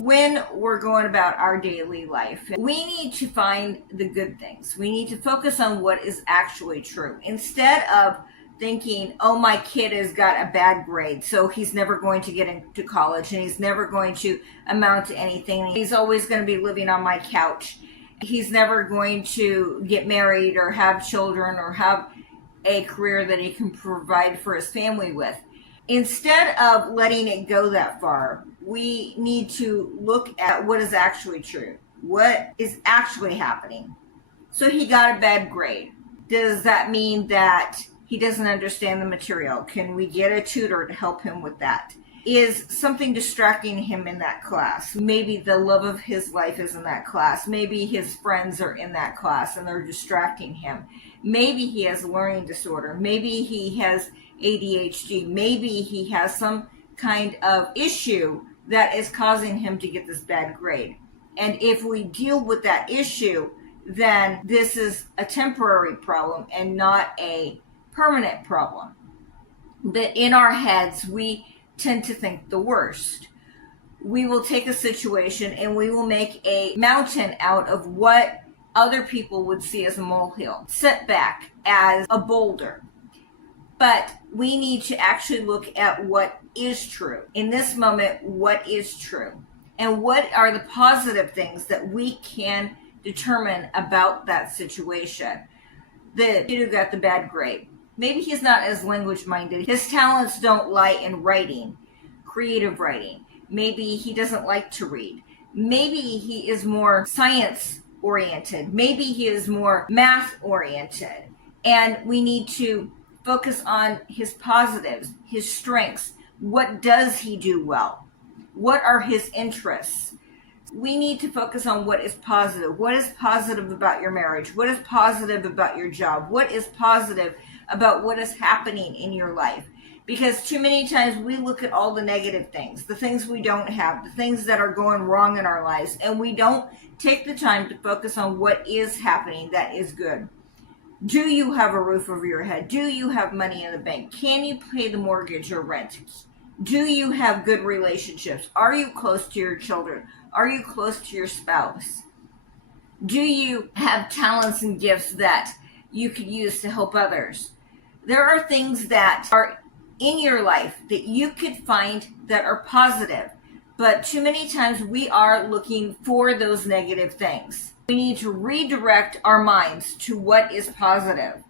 When we're going about our daily life, we need to find the good things. We need to focus on what is actually true instead of thinking, oh, my kid has got a bad grade, so he's never going to get into college and he's never going to amount to anything. He's always going to be living on my couch. He's never going to get married or have children or have a career that he can provide for his family with. Instead of letting it go that far, we need to look at what is actually true. What is actually happening? So he got a bad grade. Does that mean that he doesn't understand the material? Can we get a tutor to help him with that? Is something distracting him in that class? Maybe the love of his life is in that class. Maybe his friends are in that class and they're distracting him. Maybe he has a learning disorder. Maybe he has ADHD. Maybe he has some kind of issue that is causing him to get this bad grade. And if we deal with that issue, then this is a temporary problem and not a permanent problem. But in our heads, we tend to think the worst. We will take a situation and we will make a mountain out of what other people would see as a molehill, setback as a boulder. But we need to actually look at what is true. In this moment, what is true? And what are the positive things that we can determine about that situation? The kid who got the bad grade, maybe he's not as language minded. His talents don't lie in writing, creative writing. Maybe he doesn't like to read. Maybe he is more science oriented. Maybe he is more math oriented. And we need to focus on his positives, his strengths. What does he do well? What are his interests? We need to focus on what is positive. What is positive about your marriage? What is positive about your job? What is positive about what is happening in your life? Because too many times we look at all the negative things, the things we don't have, the things that are going wrong in our lives, and we don't take the time to focus on what is happening that is good. Do you have a roof over your head? Do you have money in the bank? Can you pay the mortgage or rent? Do you have good relationships? Are you close to your children? Are you close to your spouse? Do you have talents and gifts that you could use to help others? There are things that are in your life that you could find that are positive, but too many times we are looking for those negative things. We need to redirect our minds to what is positive.